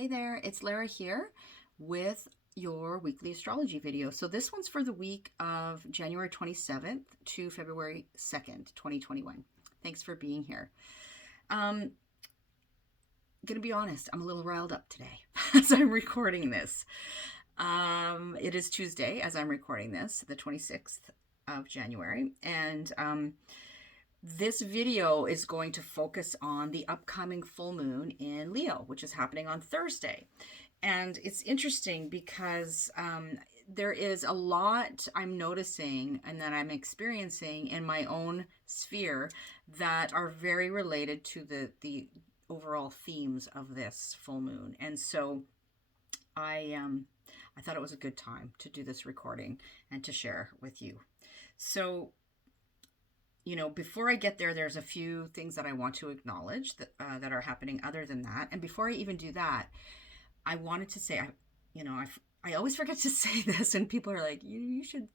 Hey there, it's Lara here with your weekly astrology video. So this one's for the week of January 27th to February 2nd, 2021. Thanks for being here. Gonna be honest, I'm a little riled up today as I'm recording this. It is Tuesday as I'm recording this, the 26th of January, and this video is going to focus on the upcoming full moon in Leo, which is happening on Thursday. And it's interesting because there is a lot I'm noticing and that I'm experiencing in my own sphere that are very related to the overall themes of this full moon. And so I thought it was a good time to do this recording and to share with you. So before I get there, there's a few things that I want to acknowledge that are happening other than that. And before I even do that, I wanted to say, I always forget to say this, and people are like, you should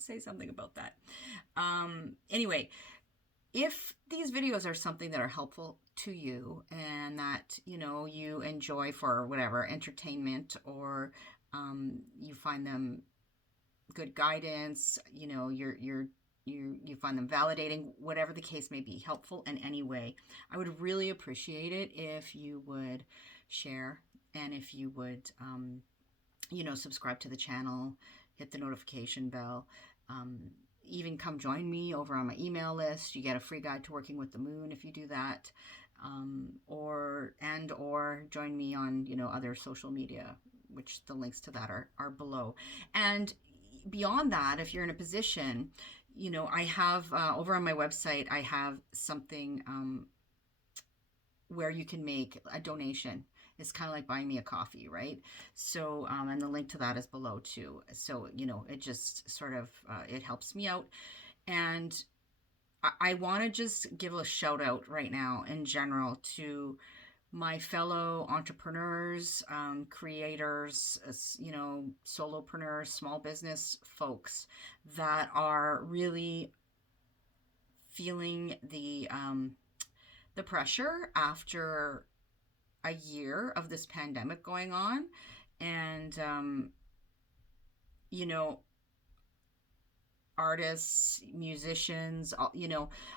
say something about that. Anyway, if these videos are something that are helpful to you and that, you enjoy for whatever entertainment, or you find them good guidance, you find them validating, whatever the case may be, helpful in any way, I would really appreciate it if you would share and if you would, subscribe to the channel, hit the notification bell, even come join me over on my email list. You get a free guide to working with the moon if you do that, or join me on, other social media, which the links to that are below. And beyond that, if you're in a position, I have over on my website, I have something where you can make a donation. It's kind of like buying me a coffee, right? So, and the link to that is below too. So, it just sort of, it helps me out. And I want to just give a shout out right now in general to my fellow entrepreneurs, creators, solopreneurs, small business folks that are really feeling the pressure after a year of this pandemic going on. And, artists, musicians,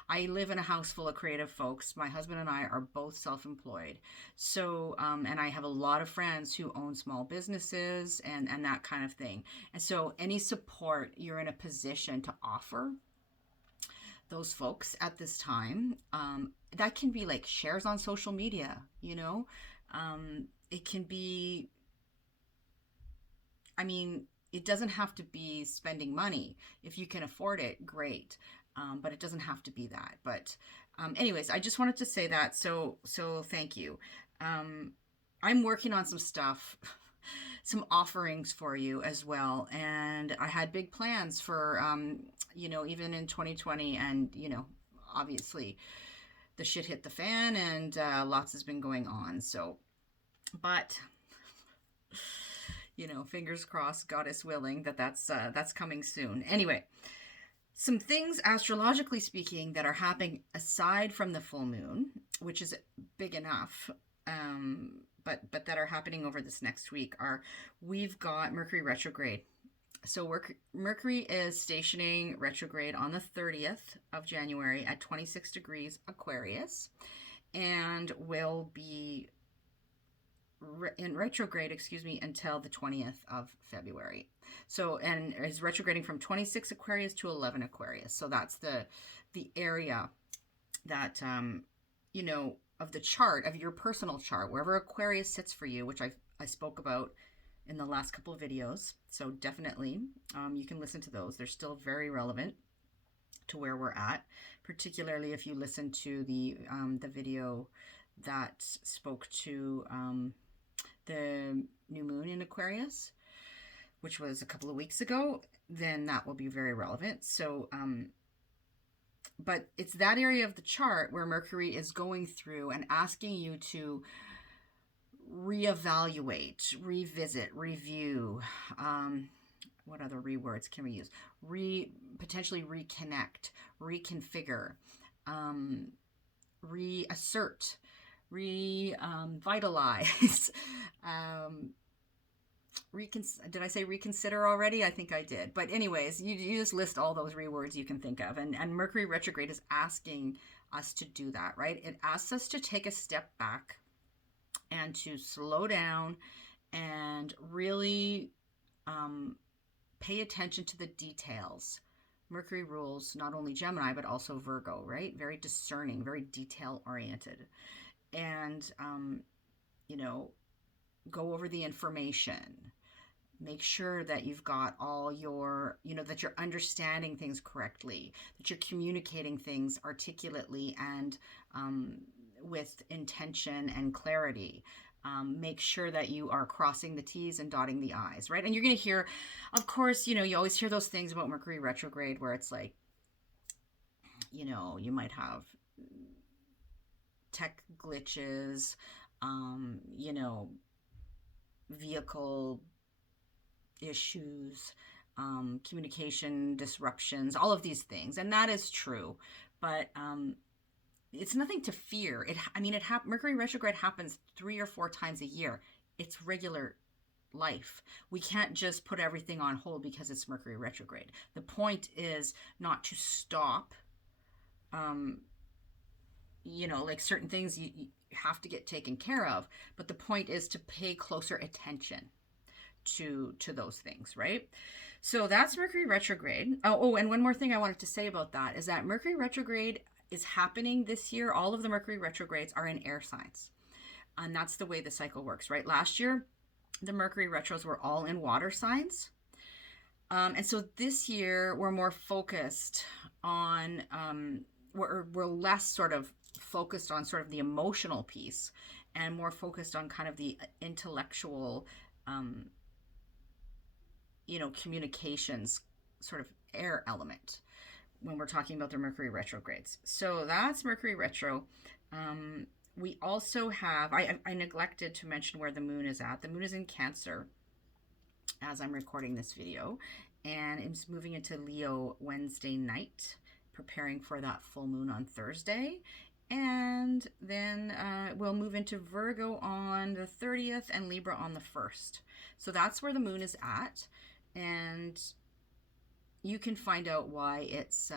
I live in a house full of creative folks. My husband and I are both self-employed. So, and I have a lot of friends who own small businesses and that kind of thing. And so any support you're in a position to offer those folks at this time, that can be like shares on social media, it can be, it doesn't have to be spending money. If you can afford it, great. But it doesn't have to be that. But anyways, I just wanted to say that. So thank you. I'm working on some stuff, some offerings for you as well. And I had big plans for, even in 2020. And, obviously the shit hit the fan and lots has been going on. So, but fingers crossed, goddess willing, that's coming soon. Anyway, some things astrologically speaking that are happening aside from the full moon, which is big enough, but that are happening over this next week we've got Mercury retrograde. So Mercury is stationing retrograde on the 30th of January at 26 degrees Aquarius, and will be in retrograde, until the 20th of February. So, and is retrograding from 26 Aquarius to 11 Aquarius. So that's the area that, of the chart, of your personal chart, wherever Aquarius sits for you, which I spoke about in the last couple of videos. So definitely, you can listen to those. They're still very relevant to where we're at, particularly if you listen to the video that spoke to the new moon in Aquarius, which was a couple of weeks ago, then that will be very relevant. So, but it's that area of the chart where Mercury is going through and asking you to reevaluate, revisit, review. What other words can we use? Potentially reconnect, reconfigure, reassert, revitalize, Um, did I say reconsider already? I think I did. But anyways, you just list all those rewords you can think of. And Mercury retrograde is asking us to do that, right? It asks us to take a step back and to slow down and really pay attention to the details. Mercury rules not only Gemini, but also Virgo, right? Very discerning, very detail oriented. And, you know, go over the information. Make sure that you've got all your, that you're understanding things correctly, that you're communicating things articulately and with intention and clarity. Make sure that you are crossing the T's and dotting the I's, right? And you're going to hear, of course, you always hear those things about Mercury retrograde where it's like, you might have tech glitches, vehicle issues, communication disruptions, all of these things. And that is true. But it's nothing to fear. Mercury retrograde happens 3 or 4 times a year. It's regular life. We can't just put everything on hold because it's Mercury retrograde. The point is not to stop. Like certain things you have to get taken care of, but the point is to pay closer attention to those things, right? So that's Mercury retrograde. And one more thing I wanted to say about that is that Mercury retrograde is happening this year. All of the Mercury retrogrades are in air signs. And that's the way the cycle works, right? Last year, the Mercury retros were all in water signs. And so this year, we're more focused on, we're less sort of focused on sort of the emotional piece and more focused on kind of the intellectual, communications sort of air element when we're talking about the Mercury retrogrades. So that's Mercury retro. We also have, I neglected to mention where the moon is at. The moon is in Cancer as I'm recording this video, and it's moving into Leo Wednesday night, preparing for that full moon on Thursday. And then we'll move into Virgo on the 30th and Libra on the 1st. So that's where the moon is at. And you can find out why it's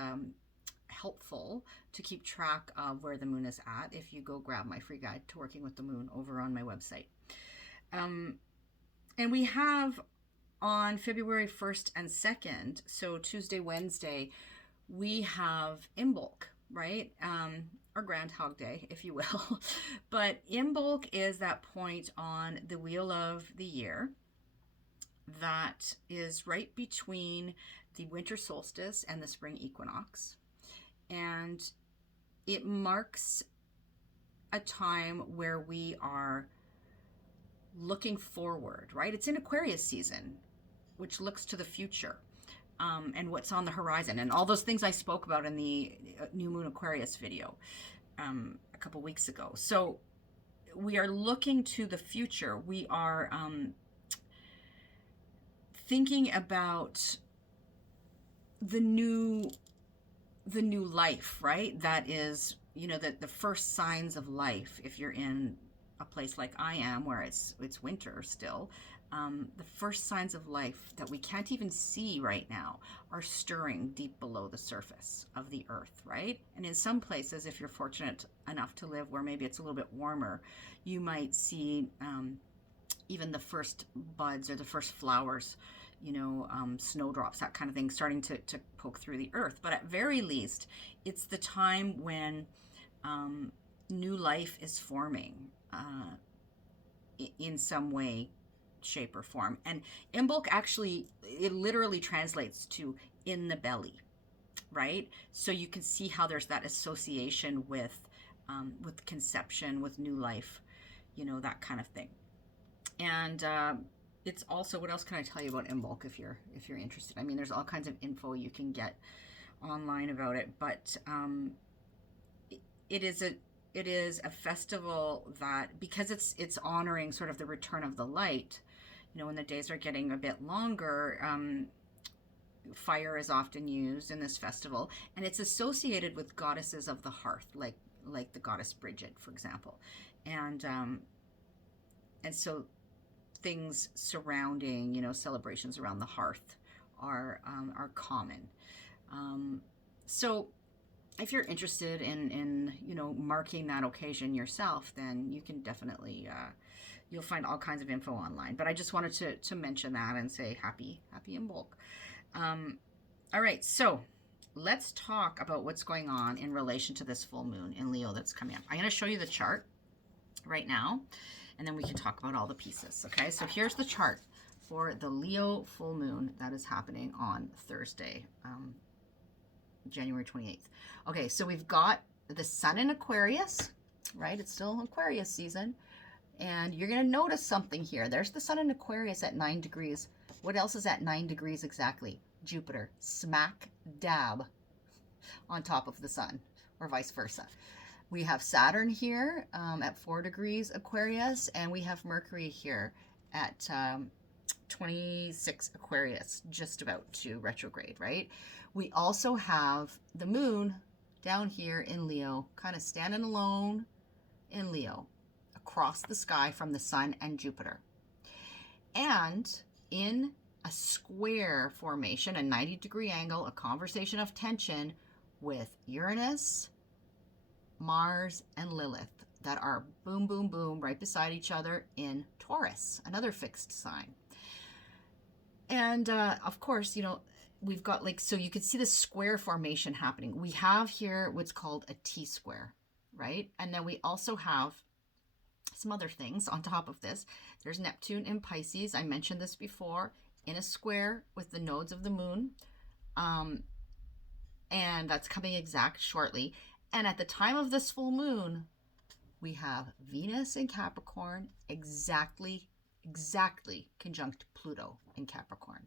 helpful to keep track of where the moon is at if you go grab my free guide to working with the moon over on my website. And we have on February 1st and 2nd, so Tuesday, Wednesday, we have Imbolc, right? Or Groundhog Day, if you will. But Imbolc is that point on the wheel of the year that is right between the winter solstice and the spring equinox. And it marks a time where we are looking forward, right? It's in Aquarius season, which looks to the future. And what's on the horizon, and all those things I spoke about in the New Moon Aquarius video a couple weeks ago. So we are looking to the future. We are thinking about the new life, right? That is, the first signs of life. If you're in a place like I am, where it's winter still. The first signs of life that we can't even see right now are stirring deep below the surface of the earth, right? And in some places, if you're fortunate enough to live where maybe it's a little bit warmer, you might see even the first buds or the first flowers, snowdrops, that kind of thing, starting to poke through the earth. But at very least, it's the time when new life is forming in some way, shape, or form. And Imbolc actually, it literally translates to in the belly, right? So you can see how there's that association with conception, with new life, that kind of thing. And it's also, what else can I tell you about Imbolc if you're interested? I mean, there's all kinds of info you can get online about it, but it is a festival that, because it's honoring sort of the return of the light, when the days are getting a bit longer, fire is often used in this festival, and it's associated with goddesses of the hearth, like the goddess Bridget, for example. And so things surrounding, celebrations around the hearth are common. So if you're interested in marking that occasion yourself, then you can definitely you'll find all kinds of info online. But I just wanted to mention that and say happy in bulk. All right, so let's talk about what's going on in relation to this full moon in Leo that's coming up. I'm going to show you the chart right now, and then we can talk about all the pieces. Okay, so here's the chart for the Leo full moon that is happening on Thursday, January 28th. Okay, so we've got the sun in Aquarius, right? It's still Aquarius season. And you're going to notice something here. There's the sun in Aquarius at 9 degrees. What else is at 9 degrees exactly? Jupiter, smack dab on top of the sun, or vice versa. We have Saturn here at 4 degrees Aquarius, and we have Mercury here at 26 Aquarius, just about to retrograde, right? We also have the moon down here in Leo, kind of standing alone in Leo, across the sky from the sun and Jupiter. And in a square formation, a 90-degree angle, a conversation of tension with Uranus, Mars, and Lilith that are boom, boom, boom right beside each other in Taurus, another fixed sign. And of course, we've got so you can see the square formation happening. We have here what's called a T-square, right? And then we also have some other things on top of this. There's Neptune in Pisces. I mentioned this before, in a square with the nodes of the moon. And that's coming exact shortly. And at the time of this full moon, we have Venus in Capricorn exactly conjunct Pluto in Capricorn.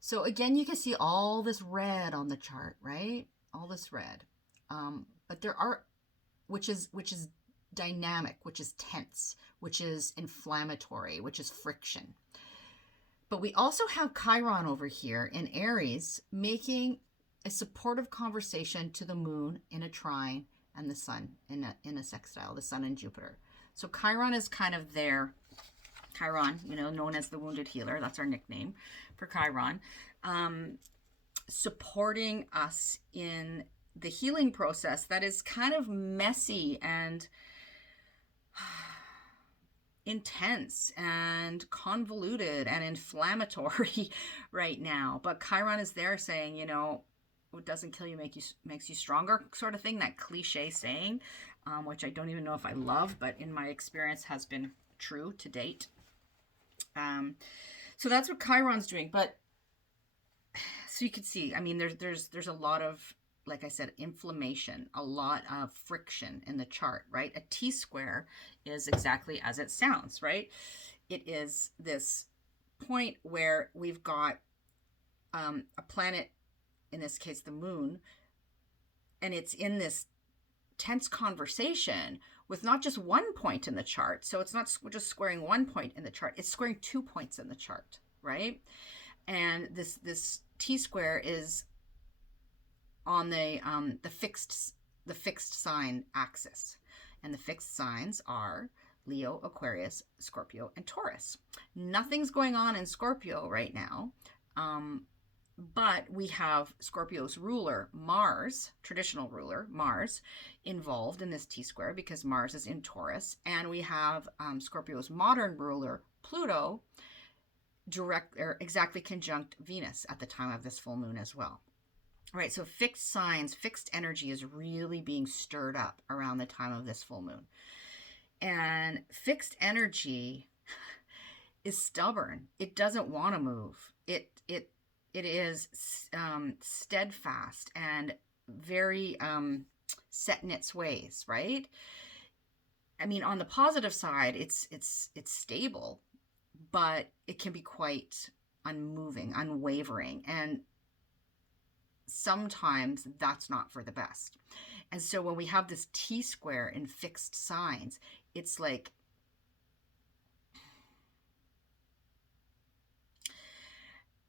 So again, you can see all this red on the chart, right? All this red. But there are, which is dynamic, which is tense, which is inflammatory, which is friction. But we also have Chiron over here in Aries making a supportive conversation to the moon in a trine and the sun in a sextile, the sun and Jupiter. So Chiron is kind of there. Chiron, known as the wounded healer. That's our nickname for Chiron. Supporting us in the healing process that is kind of messy and intense and convoluted and inflammatory right now. But Chiron is there saying, what doesn't kill you makes you stronger, sort of thing, that cliche saying, which I don't even know if I love, but in my experience has been true to date. So that's what Chiron's doing. But so you can see, there's a lot of, like I said, inflammation, a lot of friction in the chart, right? A T-square is exactly as it sounds, right? It is this point where we've got a planet, in this case the moon, and it's in this tense conversation with not just one point in the chart. So it's not just squaring one point in the chart, it's squaring 2 points in the chart, right? And this T-square is on the fixed sign axis, and the fixed signs are Leo, Aquarius, Scorpio, and Taurus. Nothing's going on in Scorpio right now, but we have Scorpio's ruler, Mars, traditional ruler, Mars, involved in this T-square because Mars is in Taurus, and we have Scorpio's modern ruler, Pluto, exactly conjunct Venus at the time of this full moon as well. Right, so fixed signs, fixed energy is really being stirred up around the time of this full moon. And fixed energy is stubborn. It doesn't want to move. It is steadfast and very set in its ways, right? On the positive side, it's stable, but it can be quite unmoving, unwavering, and sometimes that's not for the best. And so when we have this T-square in fixed signs, it's like,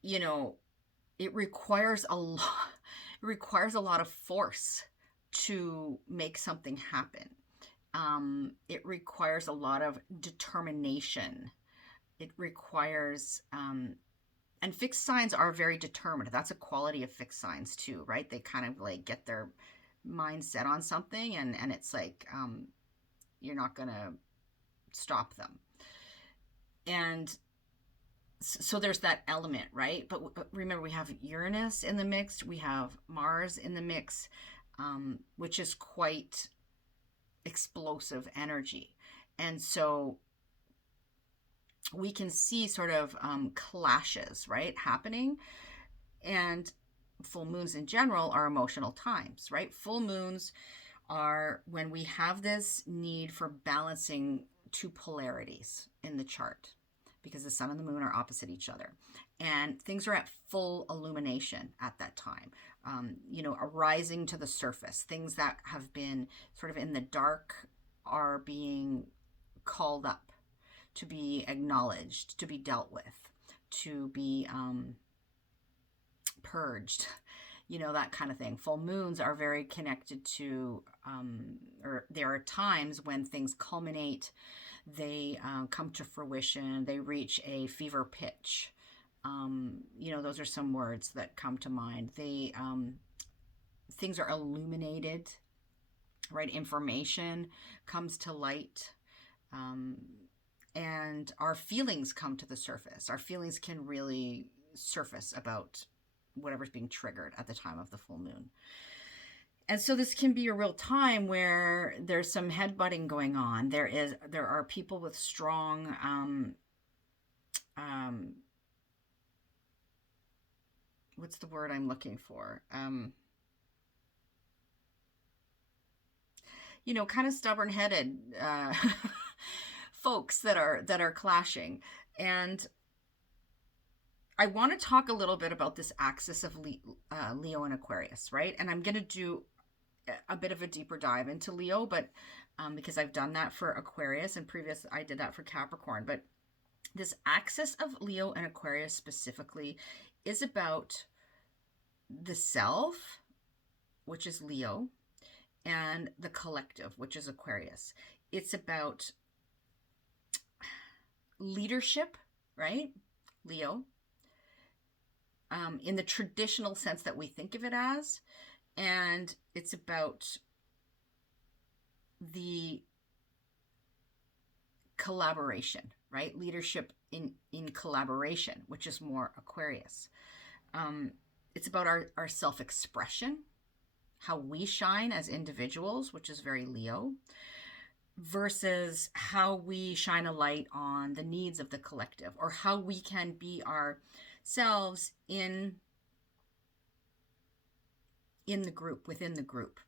it requires a lot of force to make something happen. It requires a lot of determination it requires, and fixed signs are very determined. That's a quality of fixed signs too, right? They kind of like get their mind set on something, and it's like, you're not going to stop them. And so there's that element, right? But remember, we have Uranus in the mix, we have Mars in the mix, which is quite explosive energy. And so we can see sort of clashes, right, happening. And full moons in general are emotional times, right? Full moons are when we have this need for balancing two polarities in the chart, because the sun and the moon are opposite each other. And things are at full illumination at that time, arising to the surface. Things that have been sort of in the dark are being called up to be acknowledged, to be dealt with, to be purged, that kind of thing. Full moons are very connected to, or there are times when things culminate, they come to fruition, they reach a fever pitch. Those are some words that come to mind. Things are illuminated, right? Information comes to light. And our feelings come to the surface. Our feelings can really surface about whatever's being triggered at the time of the full moon. And so this can be a real time where there's some headbutting going on. There are people with strong what's the word I'm looking for? Kind of stubborn-headed folks that are clashing. And I want to talk a little bit about this axis of Leo and Aquarius, right? And I'm going to do a bit of a deeper dive into Leo, but because I've done that for Aquarius, and previous I did that for Capricorn. But this axis of Leo and Aquarius specifically is about the self, which is Leo, and the collective, which is Aquarius. It's about leadership, right? Leo, in the traditional sense that we think of it as. And it's about the collaboration, right? Leadership in collaboration, which is more Aquarius. It's about our self-expression, how we shine as individuals, which is very Leo, versus how we shine a light on the needs of the collective, or how we can be ourselves in the group, within the group.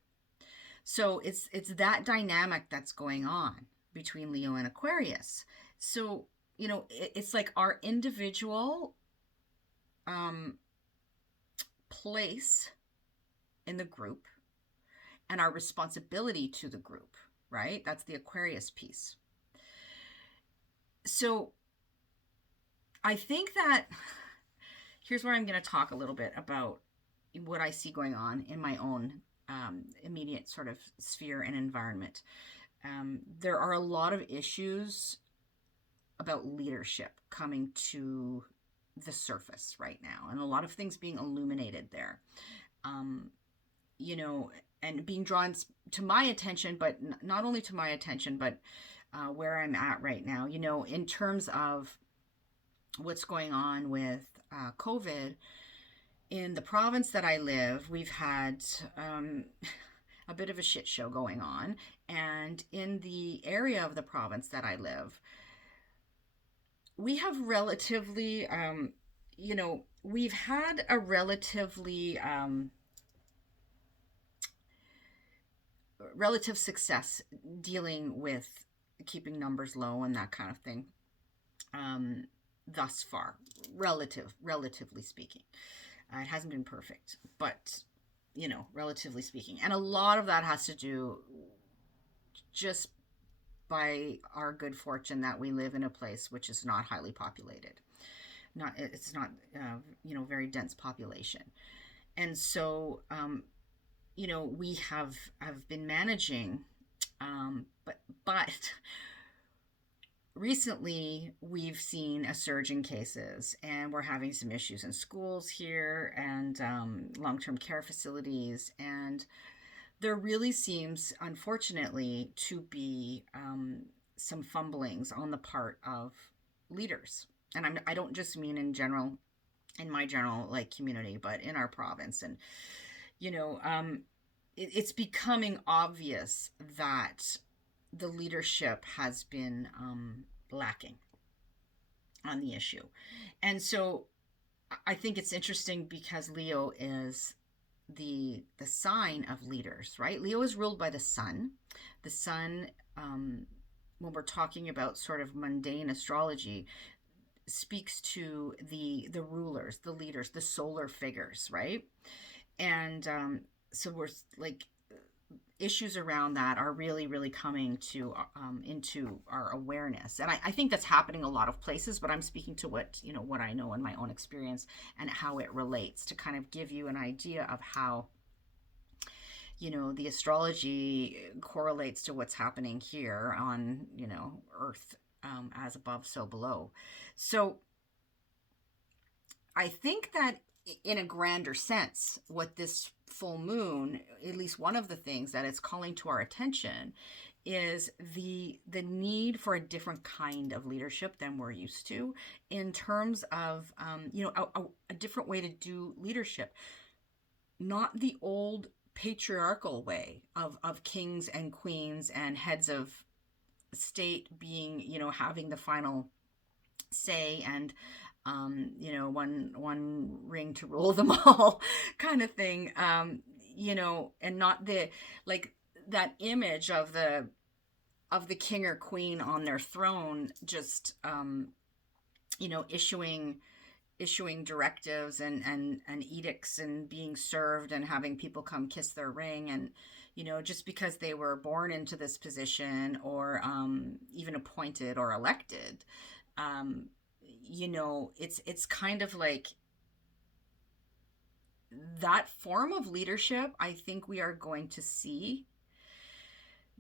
So it's that dynamic that's going on between Leo and Aquarius. So, it's like our individual place in the group and our responsibility to the group, right? That's the Aquarius piece. So I think that here's where I'm going to talk a little bit about what I see going on in my own immediate sort of sphere and environment. There are a lot of issues about leadership coming to the surface right now, and a lot of things being illuminated there, and being drawn to my attention, but not only to my attention, but where I'm at right now, in terms of what's going on with COVID. In the province that I live, we've had a bit of a shit show going on. And in the area of the province that I live, we have relatively, we've had a relatively relative success dealing with keeping numbers low and that kind of thing thus far, relatively speaking. It hasn't been perfect, but, relatively speaking. And a lot of that has to do just by our good fortune that we live in a place which is not highly populated. It's not, very dense population. And so, we have been managing, but recently we've seen a surge in cases, and we're having some issues in schools here and long-term care facilities, and there really seems, unfortunately, to be some fumblings on the part of leaders. And I don't just mean in general, in my general like community, but in our province. And you know, it's becoming obvious that the leadership has been lacking on the issue. And so I think it's interesting because Leo is the sign of leaders, right? Leo is ruled by the sun. The sun, when we're talking about sort of mundane astrology, speaks to the rulers, the leaders, the solar figures, right? And so we're like issues around that are really really coming to into our awareness, and I think that's happening a lot of places, but I'm speaking to what what I know in my own experience and how it relates to kind of give you an idea of how the astrology correlates to what's happening here on earth, as above so below. So I think that in a grander sense, what this full moon, at least one of the things that it's calling to our attention, is the need for a different kind of leadership than we're used to, in terms of a different way to do leadership, not the old patriarchal way of kings and queens and heads of state being having the final say, and one ring to rule them all kind of thing, and not the like that image of the king or queen on their throne, just issuing directives and edicts and being served and having people come kiss their ring, and just because they were born into this position, or even appointed or elected. It's kind of like that form of leadership. I think we are going to see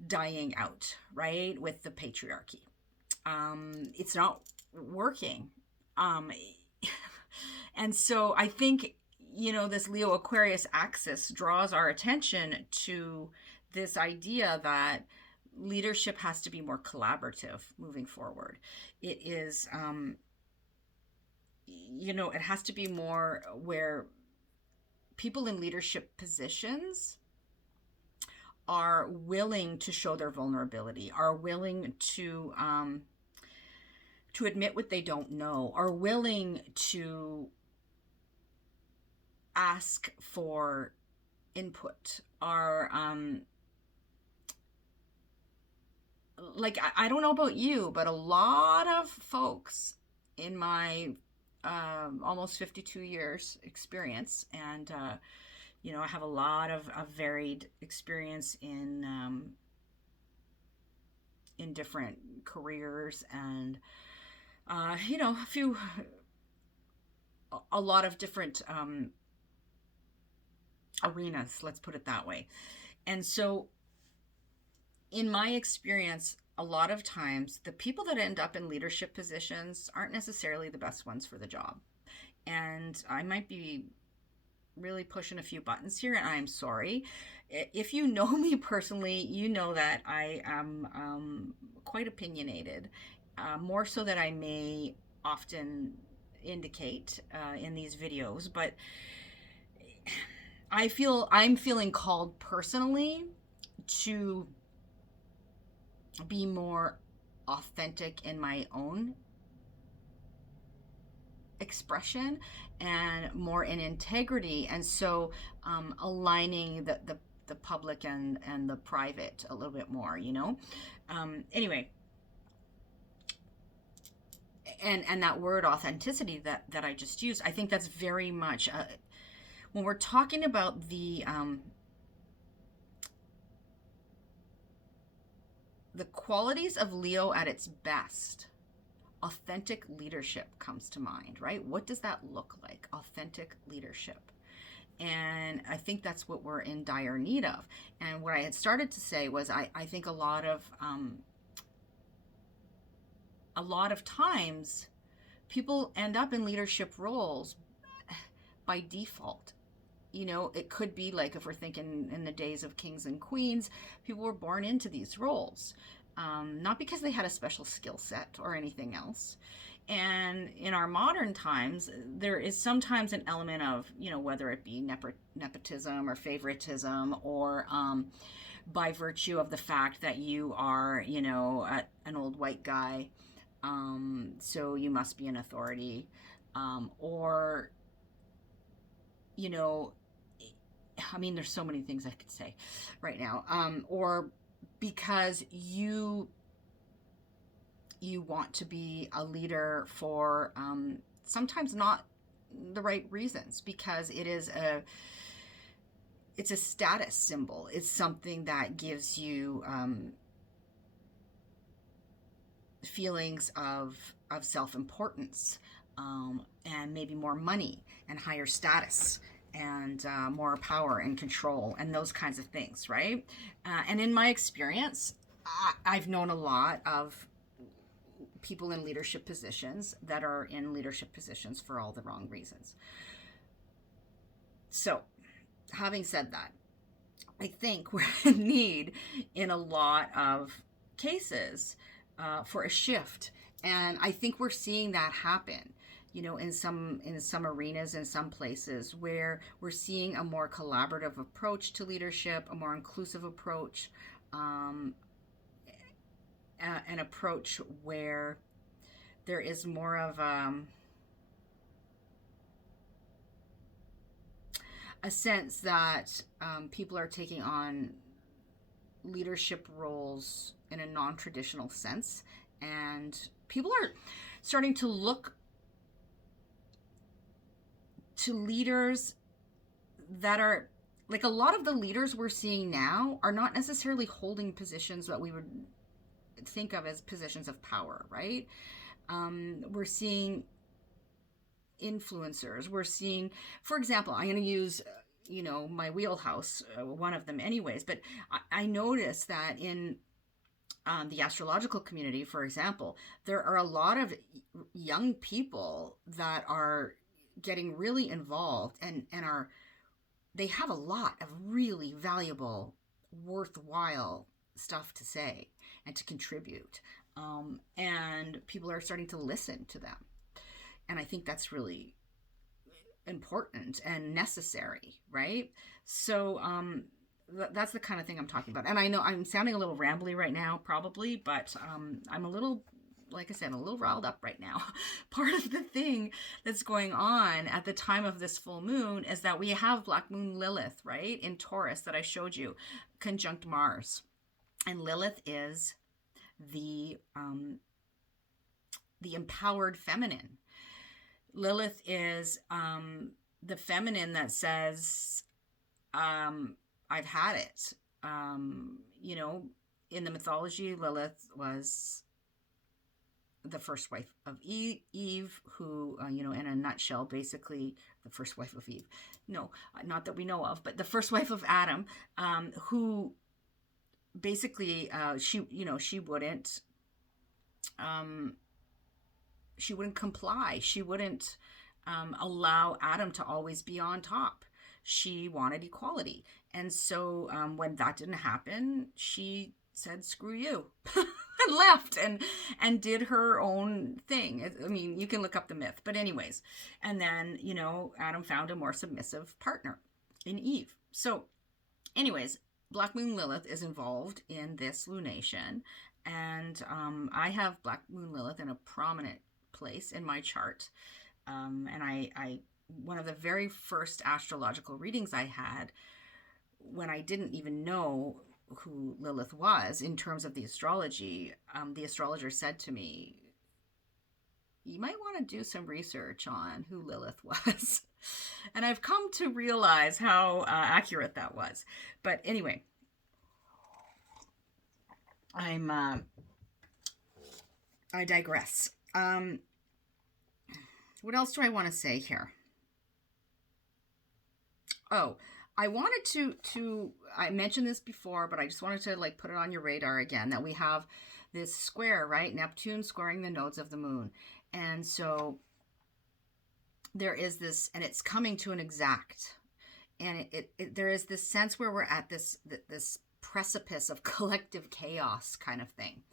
dying out, right, with the patriarchy. It's not working. And so I think this Leo Aquarius axis draws our attention to this idea that leadership has to be more collaborative moving forward. It is it has to be more where people in leadership positions are willing to show their vulnerability, are willing to admit what they don't know, are willing to ask for input, are like I don't know about you, but a lot of folks in my almost 52 years experience, and I have a lot of varied experience in different careers, and a lot of different arenas, let's put it that way. And so in my experience, a lot of times the people that end up in leadership positions aren't necessarily the best ones for the job. And I might be really pushing a few buttons here, and I'm sorry. If you know me personally, you know that I am quite opinionated, more so that I may often indicate in these videos. But I'm feeling called personally to be more authentic in my own expression and more in integrity, and so aligning the public and the private a little bit more, anyway. And that word authenticity that I just used, I think that's very much when we're talking about the qualities of Leo at its best. Authentic leadership comes to mind, right? What does that look like? Authentic leadership. And I think that's what we're in dire need of. And what I had started to say was I think a lot of a lot of times people end up in leadership roles by default. You know, it could be like, if we're thinking in the days of kings and queens, people were born into these roles, not because they had a special skill set or anything else. And in our modern times, there is sometimes an element of, you know, whether it be nepotism or favoritism, or by virtue of the fact that you are, you know, an old white guy, so you must be an authority, or, you know, I mean, there's so many things I could say right now, or because you want to be a leader for sometimes not the right reasons, because it's a status symbol. It's something that gives you feelings of self-importance, and maybe more money and higher status, and more power and control and those kinds of things, right? And in my experience, I've known a lot of people in leadership positions that are in leadership positions for all the wrong reasons. So, having said that, I think we're in need, in a lot of cases, for a shift, and I think we're seeing that happen. You know, in some arenas, in some places, where we're seeing a more collaborative approach to leadership, a more inclusive approach, an approach where there is more of a sense that people are taking on leadership roles in a non-traditional sense, and people are starting to look to leaders that are, like, a lot of the leaders we're seeing now are not necessarily holding positions that we would think of as positions of power, right? We're seeing influencers. We're seeing, for example, I'm going to use, you know, my wheelhouse, one of them anyways, but I noticed that in the astrological community, for example, there are a lot of young people that are getting really involved, and they have a lot of really valuable, worthwhile stuff to say and to contribute, and people are starting to listen to them, and I think that's really important and necessary, right? So that's the kind of thing I'm talking about. And I know I'm sounding a little rambly right now, probably, but I'm a little, like I said, a little riled up right now. Part of the thing that's going on at the time of this full moon is that we have Black Moon Lilith, right, in Taurus, that I showed you, conjunct Mars. And Lilith is the empowered feminine. Lilith is the feminine that says, I've had it. You know, in the mythology, Lilith was the first wife of Eve, who, you know, in a nutshell, basically the first wife of Eve. No, not that we know of, but the first wife of Adam, who basically, she wouldn't comply. She wouldn't allow Adam to always be on top. She wanted equality. And so when that didn't happen, she said, screw you, and left and did her own thing. I mean, you can look up the myth, but anyways. And then, you know, Adam found a more submissive partner in Eve. So anyways, Black Moon Lilith is involved in this lunation. And I have Black Moon Lilith in a prominent place in my chart. And I one of the very first astrological readings I had, when I didn't even know who Lilith was in terms of the astrology, the astrologer said to me, you might want to do some research on who Lilith was. And I've come to realize how accurate that was. But anyway, I digress. What else do I want to say here? Oh, I wanted to I mentioned this before, but I just wanted to, like, put it on your radar again, that we have this square, right? Neptune squaring the nodes of the moon. And so there is this, and it's coming to an exact, and there is this sense where we're at this precipice of collective chaos kind of thing,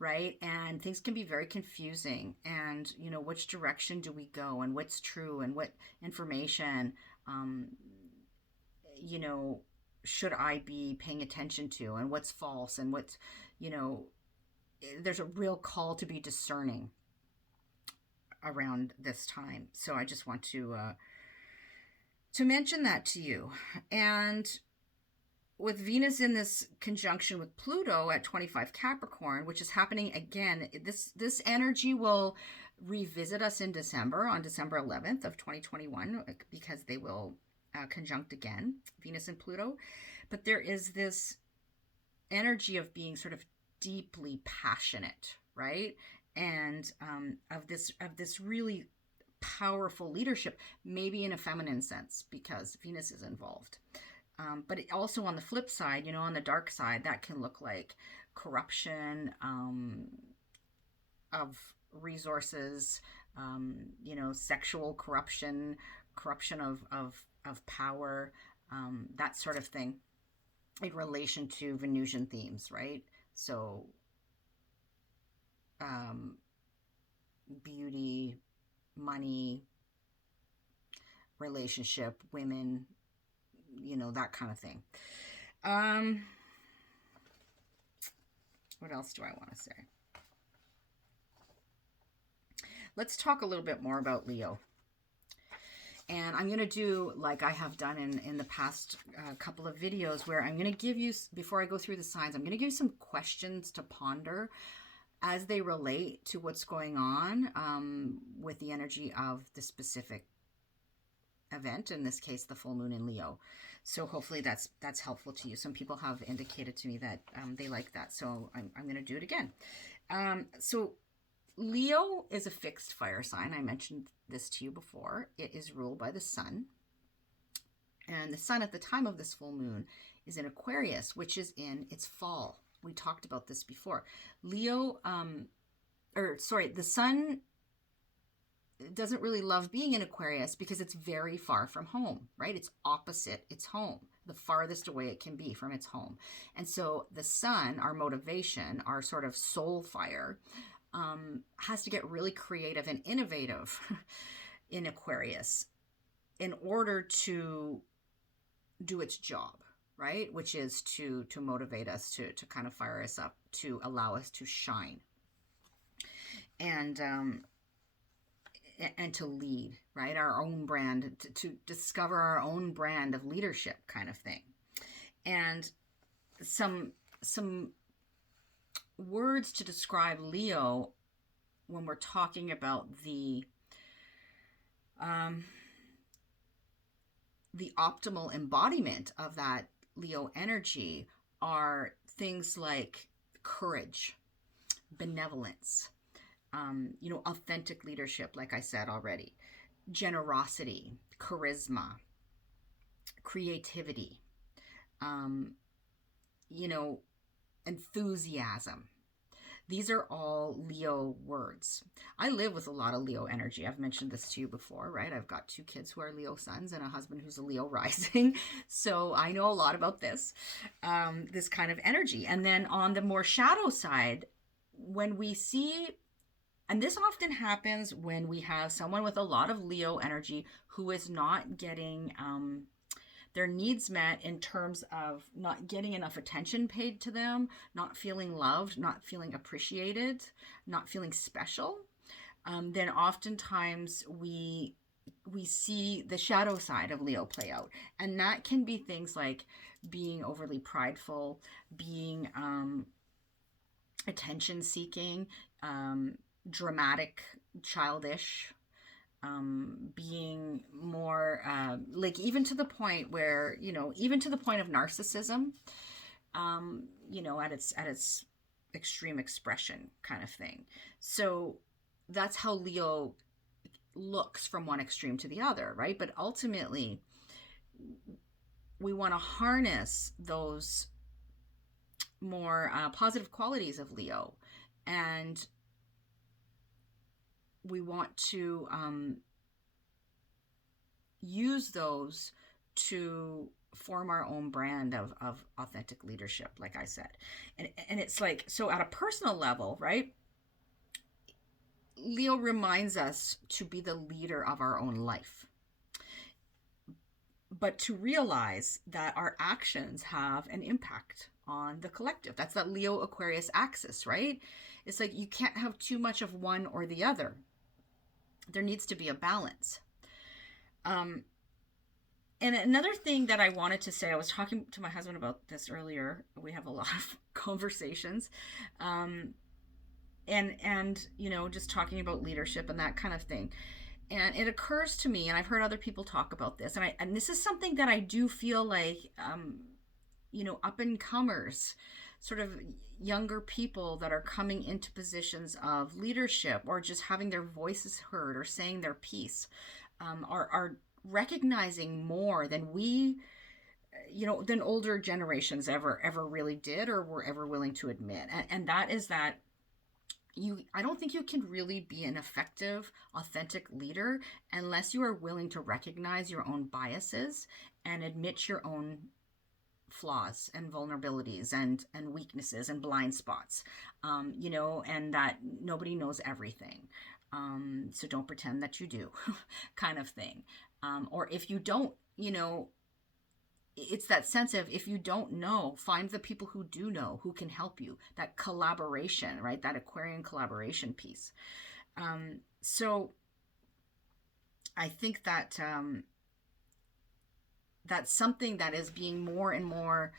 right? And things can be very confusing, and which direction do we go, and what's true, and what information should I be paying attention to, and what's false, and what's there's a real call to be discerning around this time. So I just want to mention that to you. And with Venus in this conjunction with Pluto at 25 Capricorn, which is happening again, this energy will revisit us in December, on December 11th of 2021, because they will conjunct again, Venus and Pluto. But there is this energy of being sort of deeply passionate, right? And of this really powerful leadership, maybe in a feminine sense, because Venus is involved. But it also, on the flip side, on the dark side, that can look like corruption of resources, sexual corruption of power, that sort of thing, in relation to Venusian themes, right? So beauty, money, relationship, women, that kind of thing. What else do I want to say? Let's talk a little bit more about Leo. And I'm going to do, like I have done in the past couple of videos, where I'm going to give you, before I go through the signs, I'm going to give you some questions to ponder as they relate to what's going on with the energy of the specific event, in this case, the full moon in Leo. So hopefully that's helpful to you. Some people have indicated to me that they like that. So I'm going to do it again. So Leo is a fixed fire sign. I mentioned this to you before. It is ruled by the sun. And the sun at the time of this full moon is in Aquarius, which is in its fall. We talked about this before. The sun doesn't really love being in Aquarius because it's very far from home, right? It's opposite its home, the farthest away it can be from its home. And so the sun, our motivation, our sort of soul fire, has to get really creative and innovative in Aquarius in order to do its job, right? Which is to motivate us, to kind of fire us up, to allow us to shine, and to lead, right? Our own brand, to discover our own brand of leadership, kind of thing. And some words to describe Leo when we're talking about the optimal embodiment of that Leo energy are things like courage, benevolence, authentic leadership, like I said already, generosity, charisma, creativity, enthusiasm. These are all Leo words. I live with a lot of Leo energy. I've mentioned this to you before, right? I've got 2 kids who are Leo suns and a husband who's a Leo rising. So I know a lot about this kind of energy. And then on the more shadow side, when we see, and this often happens when we have someone with a lot of Leo energy who is not getting their needs met, in terms of not getting enough attention paid to them, not feeling loved, not feeling appreciated, not feeling special, then oftentimes we see the shadow side of Leo play out. And that can be things like being overly prideful, being attention seeking, dramatic, childish, being more like, even to the point where, even to the point of narcissism, at its extreme expression, kind of thing. So that's how Leo looks from one extreme to the other, right? But ultimately, we want to harness those more positive qualities of Leo And we want to use those to form our own brand of authentic leadership, like I said. And it's like, so at a personal level, right? Leo reminds us to be the leader of our own life, but to realize that our actions have an impact on the collective. That's that Leo Aquarius axis, right? It's like you can't have too much of one or the other. There needs to be a balance. And another thing that I wanted to say, I was talking to my husband about this earlier. We have a lot of conversations. And you know, just talking about leadership and that kind of thing. And it occurs to me, and I've heard other people talk about this, and this is something that I do feel like, you know, up and comers, sort of younger people that are coming into positions of leadership or just having their voices heard or saying their piece, are recognizing more than we, you know, than older generations ever really did or were ever willing to admit. And that is that I don't think you can really be an effective, authentic leader unless you are willing to recognize your own biases and admit your own flaws and vulnerabilities and weaknesses and blind spots, you know, and that nobody knows everything. So don't pretend that you do, kind of thing. Or if you don't, you know, it's that sense of, if you don't know, find the people who do know, who can help you. That collaboration, right? That Aquarian collaboration piece. So I think that that's something that is being more and more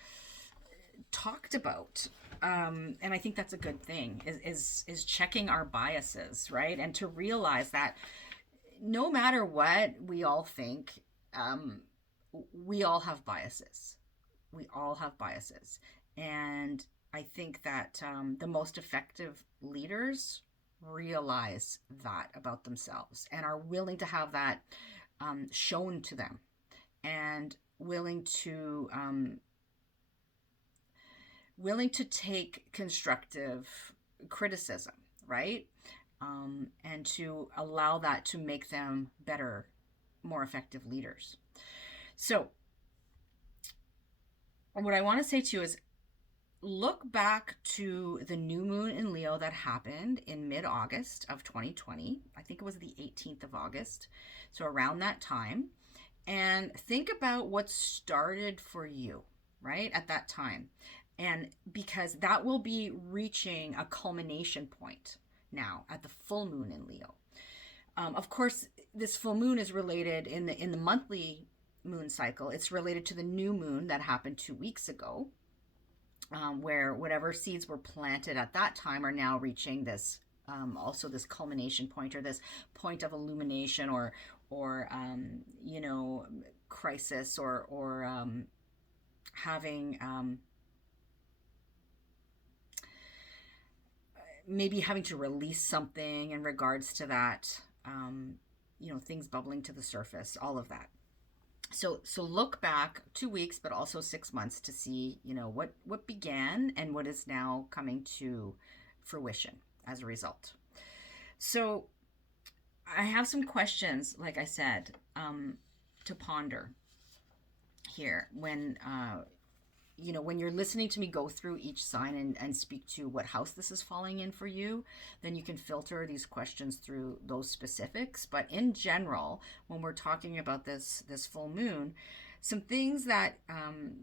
talked about. And I think that's a good thing, is checking our biases, right? And to realize that no matter what we all think, we all have biases. We all have biases. And I think that the most effective leaders realize that about themselves and are willing to have that shown to them, and willing to take constructive criticism, right? And to allow that to make them better, more effective leaders. So what I want to say to you is, look back to the new moon in Leo that happened in mid-August of 2020. I think it was the 18th of August. So around that time. And think about what started for you, right, at that time. And because that will be reaching a culmination point now at the full moon in Leo. Of course, this full moon is related in the monthly moon cycle. It's related to the new moon that happened 2 weeks ago, where whatever seeds were planted at that time are now reaching this, also this culmination point, or this point of illumination, or you know, crisis, or having maybe having to release something in regards to that, you know, things bubbling to the surface, all of that. So look back 2 weeks, but also 6 months, to see, you know, what began and what is now coming to fruition as a result. So I have some questions, like I said, to ponder here when, you know, when you're listening to me go through each sign and speak to what house this is falling in for you. Then you can filter these questions through those specifics. But in general, when we're talking about this full moon, some things that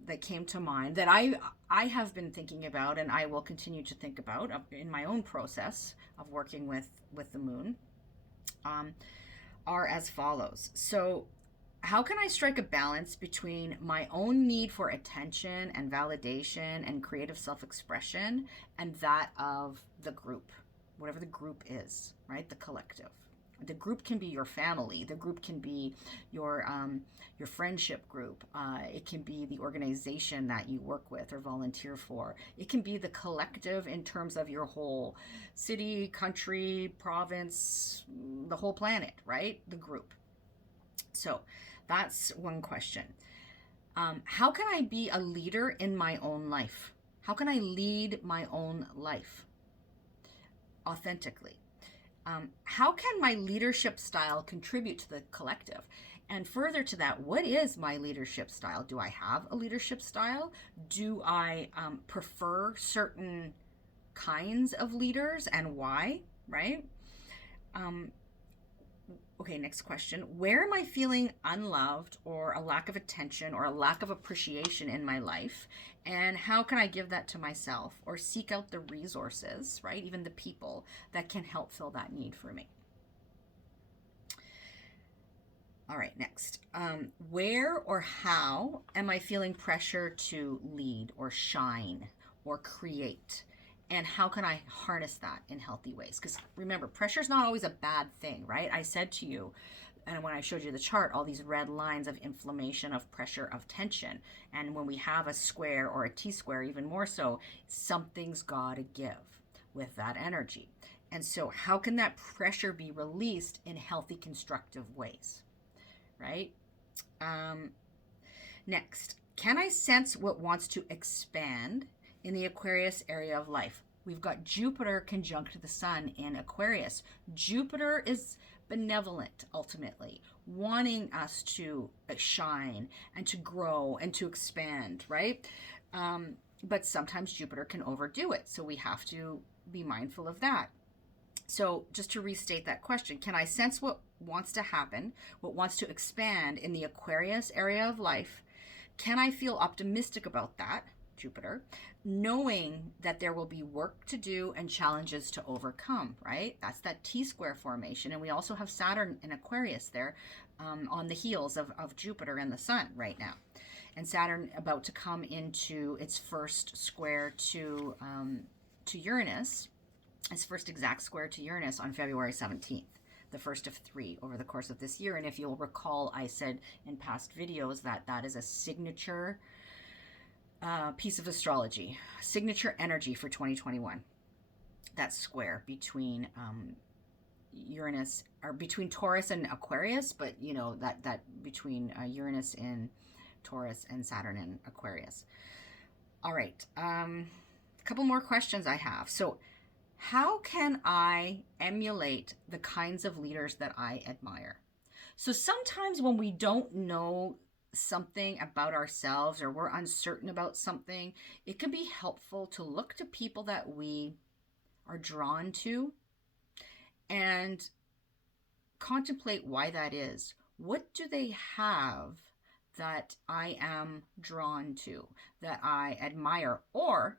that came to mind that I have been thinking about, and I will continue to think about in my own process of working with the moon, are as follows. So how can I strike a balance between my own need for attention and validation and creative self-expression, and that of the group, whatever the group is, right? The collective. The group can be your family. The group can be your friendship group. It can be the organization that you work with or volunteer for. It can be the collective in terms of your whole city, country, province, the whole planet, right? The group. So that's one question. How can I be a leader in my own life? How can I lead my own life? authentically? How can my leadership style contribute to the collective? And further to that, what is my leadership style? Do I have a leadership style? Do I prefer certain kinds of leaders and why? Right? Um, okay, next question. Where am I feeling unloved or a lack of attention or a lack of appreciation in my life? And how can I give that to myself or seek out the resources, right? Even the people that can help fill that need for me. All right, next. Where or how am I feeling pressure to lead or shine or create? And how can I harness that in healthy ways? Because remember, pressure is not always a bad thing, right? I said to you, and when I showed you the chart, all these red lines of inflammation, of pressure, of tension. And when we have a square or a T-square, even more so, something's got to give with that energy. And so how can that pressure be released in healthy, constructive ways? Right? Next, can I sense what wants to expand in the Aquarius area of life? We've got Jupiter conjunct the sun in Aquarius. Jupiter is benevolent, ultimately, wanting us to shine and to grow and to expand, right? But sometimes Jupiter can overdo it, so we have to be mindful of that. So just to restate that question, can I sense what wants to happen, what wants to expand in the Aquarius area of life? Can I feel optimistic about that, Jupiter, knowing that there will be work to do and challenges to overcome, right? That's that T-square formation. And we also have Saturn in Aquarius there on the heels of Jupiter and the sun right now. And Saturn about to come into its first square to Uranus, its first exact square to Uranus on February 17th, the first of 3 over the course of this year. And if you'll recall, I said in past videos that that is a signature piece of astrology, signature energy for 2021. That square between Uranus, or between Taurus and Aquarius, but you know, that between Uranus in Taurus and Saturn in Aquarius. All right, a couple more questions I have. So how can I emulate the kinds of leaders that I admire? So sometimes when we don't know something about ourselves or we're uncertain about something, it can be helpful to look to people that we are drawn to and contemplate why that is. What do they have that I am drawn to, that I admire, or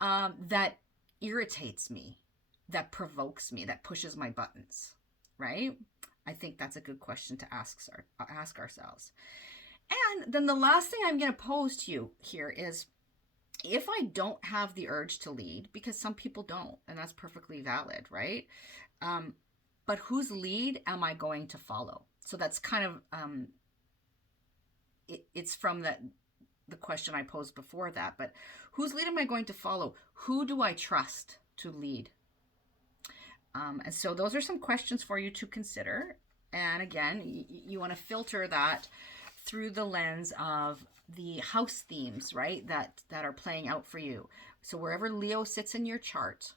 that irritates me, that provokes me, that pushes my buttons, right? I think that's a good question to ask ourselves. And then the last thing I'm going to pose to you here is, if I don't have the urge to lead, because some people don't, and that's perfectly valid, right? But whose lead am I going to follow? So that's kind of, it's from the question I posed before that, but whose lead am I going to follow? Who do I trust to lead? And so those are some questions for you to consider. And again, you want to filter that through the lens of the house themes, right, that are playing out for you. So wherever Leo sits in your chart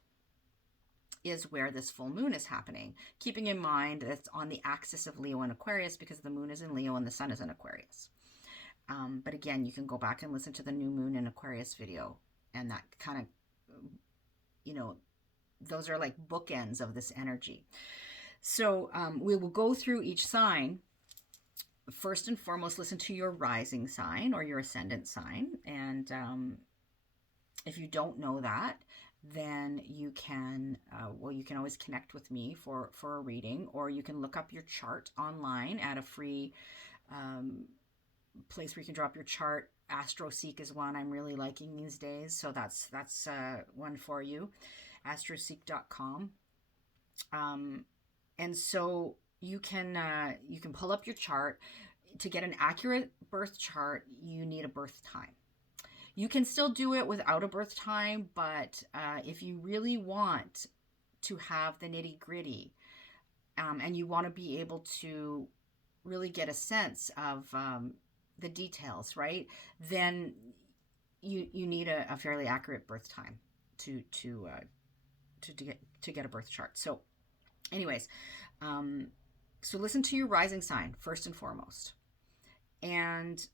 is where this full moon is happening, keeping in mind that it's on the axis of Leo and Aquarius, because the moon is in Leo and the sun is in Aquarius. But again, you can go back and listen to the new moon in Aquarius video, and that kind of, you know, those are like bookends of this energy. So we will go through each sign. First and foremost, listen to your rising sign or your ascendant sign. And if you don't know that, then you can, you can always connect with me for a reading, or you can look up your chart online at a free place where you can drop your chart. AstroSeek is one I'm really liking these days, so that's one for you. Astroseek.com. And so you can pull up your chart. To get an accurate birth chart, you need a birth time. You can still do it without a birth time, but if you really want to have the nitty gritty, and you want to be able to really get a sense of the details, right? Then you need a fairly accurate birth time to to get a birth chart. So anyways, so listen to your rising sign first and foremost. And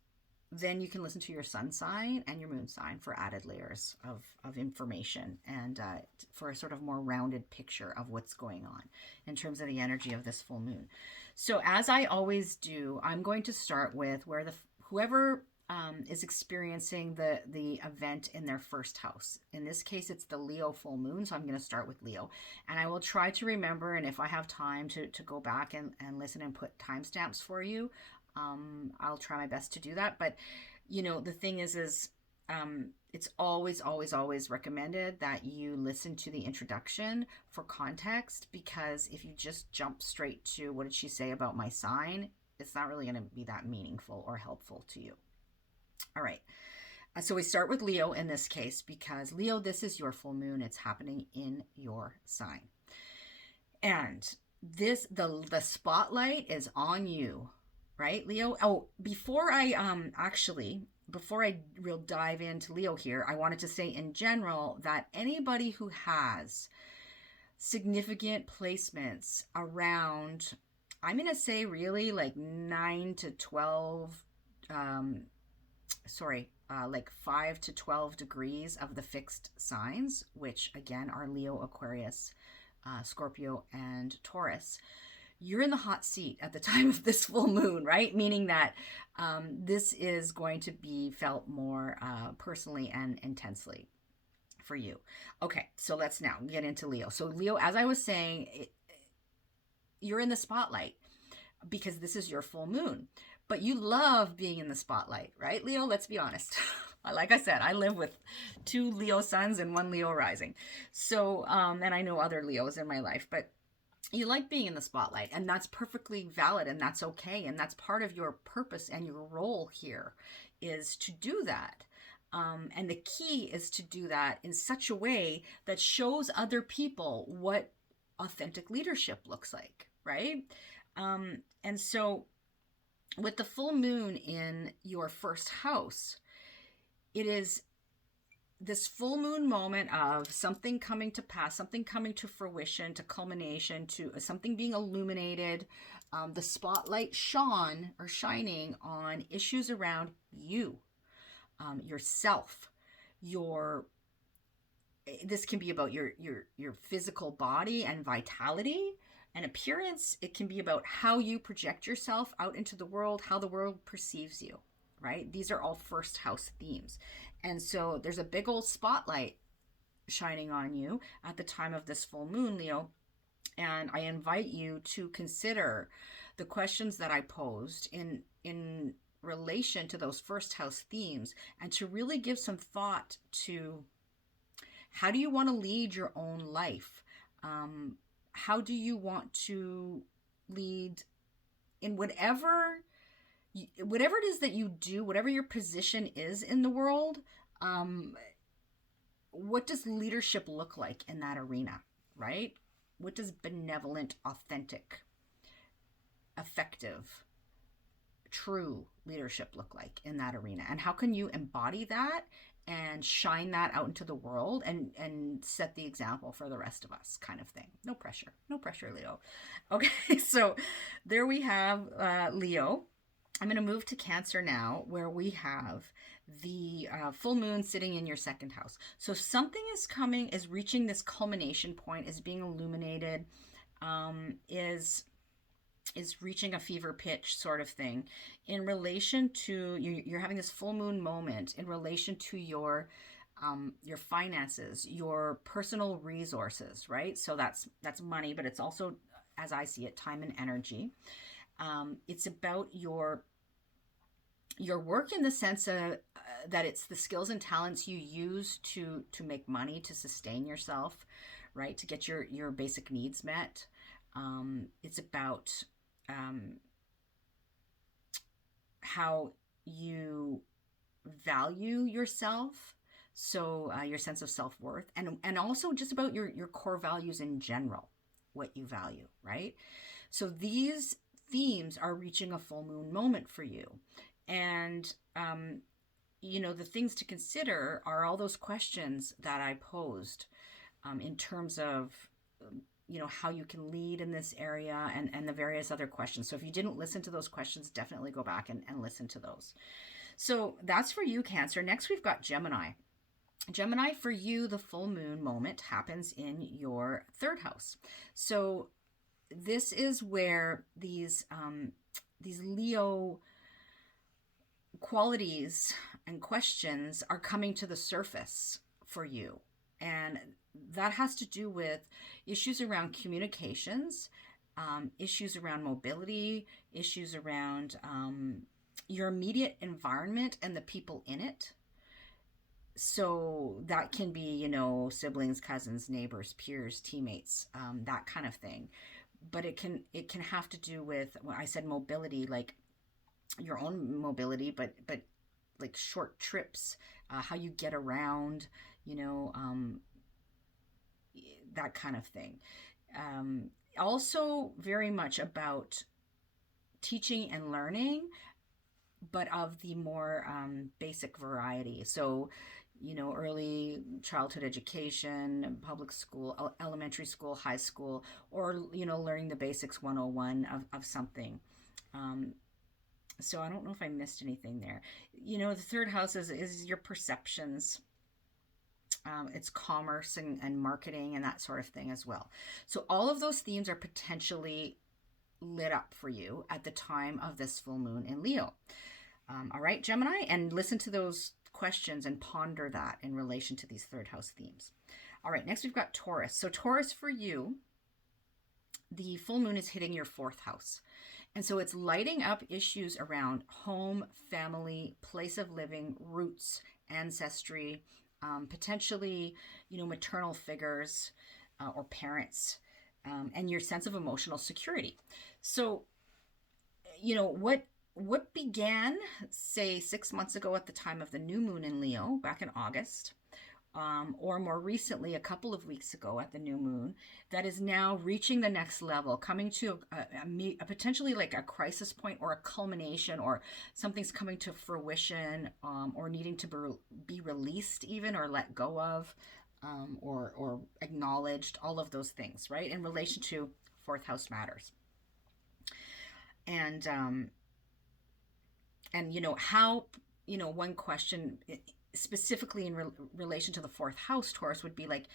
then you can listen to your sun sign and your moon sign for added layers of information and for a sort of more rounded picture of what's going on in terms of the energy of this full moon. So as I always do, I'm going to start with where whoever is experiencing the event in their first house. In this case, it's the Leo full moon, so I'm going to start with Leo. And I will try to remember, and if I have time to go back and listen and put timestamps for you, I'll try my best to do that. But, you know, the thing is it's always, always, always recommended that you listen to the introduction for context, because if you just jump straight to what did she say about my sign, it's not really going to be that meaningful or helpful to you. All right. So we start with Leo in this case, because Leo, this is your full moon. It's happening in your sign. And the spotlight is on you. Right, Leo? Oh, before I real dive into Leo here, I wanted to say in general that anybody who has significant placements around, I'm going to say really like 9 to 12, like 5 to 12 degrees of the fixed signs, which again are Leo, Aquarius, Scorpio, and Taurus. You're in the hot seat at the time of this full moon, right? Meaning that this is going to be felt more personally and intensely for you. Okay, so let's now get into Leo. So Leo, as I was saying, you're in the spotlight because this is your full moon. But you love being in the spotlight, right, Leo? Let's be honest. Like I said, I live with 2 Leo suns and 1 Leo rising. So, and I know other Leos in my life, but you like being in the spotlight, and that's perfectly valid, and that's okay, and that's part of your purpose and your role here is to do that. And the key is to do that in such a way that shows other people what authentic leadership looks like, right? And so with the full moon in your first house, it is this full moon moment of something coming to pass, something coming to fruition, to culmination, to something being illuminated, the spotlight shining on issues around you, yourself, this can be about your physical body and vitality and appearance. It can be about how you project yourself out into the world, how the world perceives you, right? These are all first house themes. And so there's a big old spotlight shining on you at the time of this full moon, Leo. And I invite you to consider the questions that I posed in relation to those first house themes, and to really give some thought to how do you want to lead your own life? How do you want to lead in whatever it is that you do, whatever your position is in the world? What does leadership look like in that arena, right? What does benevolent, authentic, effective, true leadership look like in that arena? And how can you embody that and shine that out into the world and set the example for the rest of us, kind of thing? No pressure, Leo. Okay, so there we have Leo. I'm going to move to Cancer now, where we have the full moon sitting in your second house. So something is reaching this culmination point, is being illuminated, is reaching a fever pitch sort of thing in relation to you're having this full moon moment in relation to your finances, your personal resources, right? So that's money, but it's also, as I see it, time and energy. It's about your work in the sense of that it's the skills and talents you use to make money, to sustain yourself, right? To get your basic needs met. It's about how you value yourself, so your sense of self-worth, and also just about your core values in general, what you value, right? So these themes are reaching a full moon moment for you. And the things to consider are all those questions that I posed in terms of how you can lead in this area, and the various other questions. So if you didn't listen to those questions, definitely go back and listen to those. So that's for you, Cancer. Next, we've got Gemini. Gemini, for you, the full moon moment happens in your third house. So this is where these Leo qualities and questions are coming to the surface for you. And that has to do with issues around communications, issues around mobility, issues around your immediate environment and the people in it. So that can be, siblings, cousins, neighbors, peers, teammates, that kind of thing. But it can have to do with, when I said mobility, like your own mobility, but like short trips, how you get around, that kind of thing. Also very much about teaching and learning, but of the more basic variety. So, early childhood education, public school, elementary school, high school, or, learning the basics 101 of something. So I don't know if I missed anything there. The third house is your perceptions. It's commerce and marketing and that sort of thing as well. So all of those themes are potentially lit up for you at the time of this full moon in Leo. All right, Gemini, and listen to those questions and ponder that in relation to these third house themes. All right, next we've got Taurus. So Taurus, for you, the full moon is hitting your fourth house. And so it's lighting up issues around home, family, place of living, roots, ancestry, potentially, maternal figures or parents, and your sense of emotional security. So, what began, say, 6 months ago at the time of the new moon in Leo, back in August, or more recently, a couple of weeks ago at the new moon, that is now reaching the next level, coming to a potentially like a crisis point or a culmination, or something's coming to fruition, or needing to be released even, or let go of, or acknowledged, all of those things, right, in relation to fourth house matters. And how, one question specifically in relation to the fourth house, Taurus, would be like,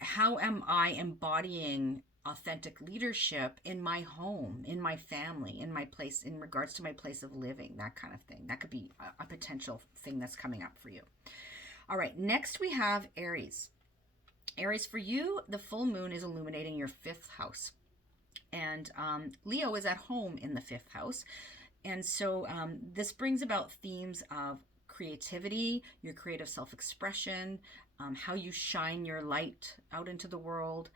how am I embodying authentic leadership in my home, in my family, in my place, in regards to my place of living, that kind of thing. That could be a potential thing that's coming up for you. All right, next we have Aries. Aries, for you, the full moon is illuminating your fifth house. And Leo is at home in the fifth house. And so this brings about themes of creativity, your creative self-expression, how you shine your light out into the world,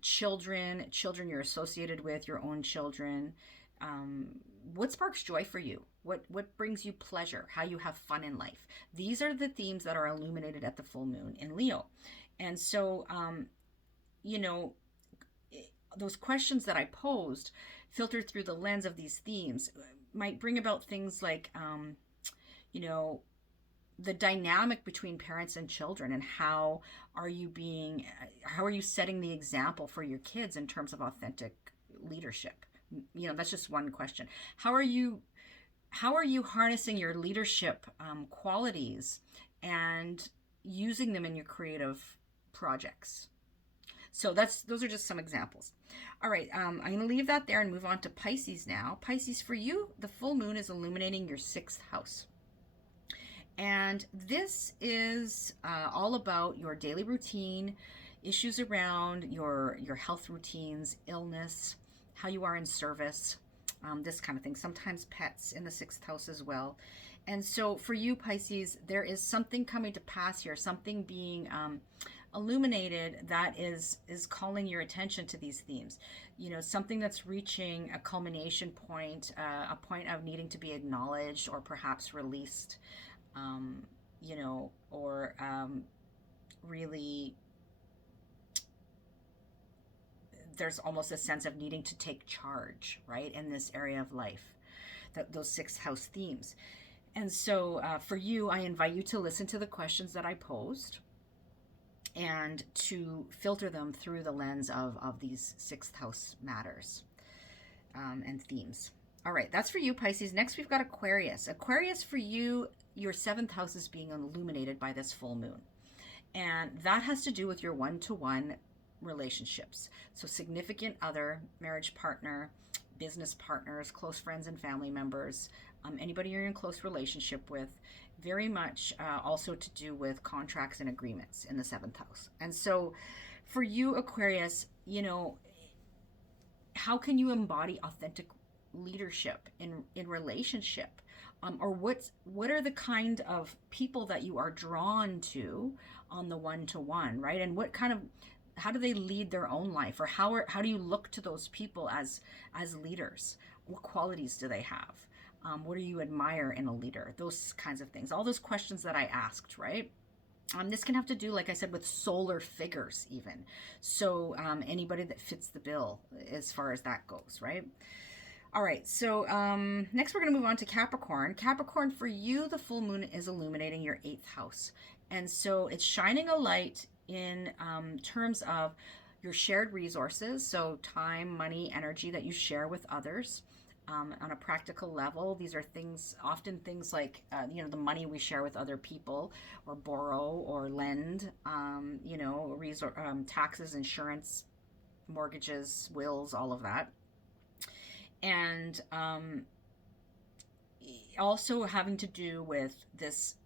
children you're associated with, your own children. What sparks joy for you? What brings you pleasure? How you have fun in life? These are the themes that are illuminated at the full moon in Leo. And so, those questions that I posed, filtered through the lens of these themes, might bring about things like, the dynamic between parents and children, and how are you setting the example for your kids in terms of authentic leadership? That's just one question. How are you harnessing your leadership qualities and using them in your creative projects? So those are just some examples. All right, I'm going to leave that there and move on to Pisces now. Pisces, for you, the full moon is illuminating your sixth house. And this is all about your daily routine, issues around your health routines, illness, how you are in service, this kind of thing. Sometimes pets in the sixth house as well. And so for you, Pisces, there is something coming to pass here, something being illuminated that is calling your attention to these themes. Something that's reaching a culmination point, a point of needing to be acknowledged or perhaps released, or really, there's almost a sense of needing to take charge, right, in this area of life, those sixth house themes. And so for you, I invite you to listen to the questions that I posed and to filter them through the lens of these sixth house matters and themes. All right, that's for you, Pisces. Next, we've got Aquarius. Aquarius, for you, your seventh house is being illuminated by this full moon. And that has to do with your one-to-one relationships. So significant other, marriage partner, business partners, close friends and family members, anybody you're in close relationship with, very much also to do with contracts and agreements in the seventh house. And so for you, Aquarius, how can you embody authentic leadership in relationship? Or what are the kind of people that you are drawn to on the one-to-one, right? And how do they lead their own life, or how do you look to those people as leaders? What qualities do they have? What do you admire in a leader? Those kinds of things. All those questions that I asked, right? This can have to do, like I said, with solar figures even. So anybody that fits the bill as far as that goes, right? All right, so next we're going to move on to Capricorn. Capricorn, for you, the full moon is illuminating your eighth house. And so it's shining a light in terms of your shared resources, so time, money, energy that you share with others. On a practical level, these are often things like, the money we share with other people, or borrow or lend, taxes, insurance, mortgages, wills, all of that. And also having to do with this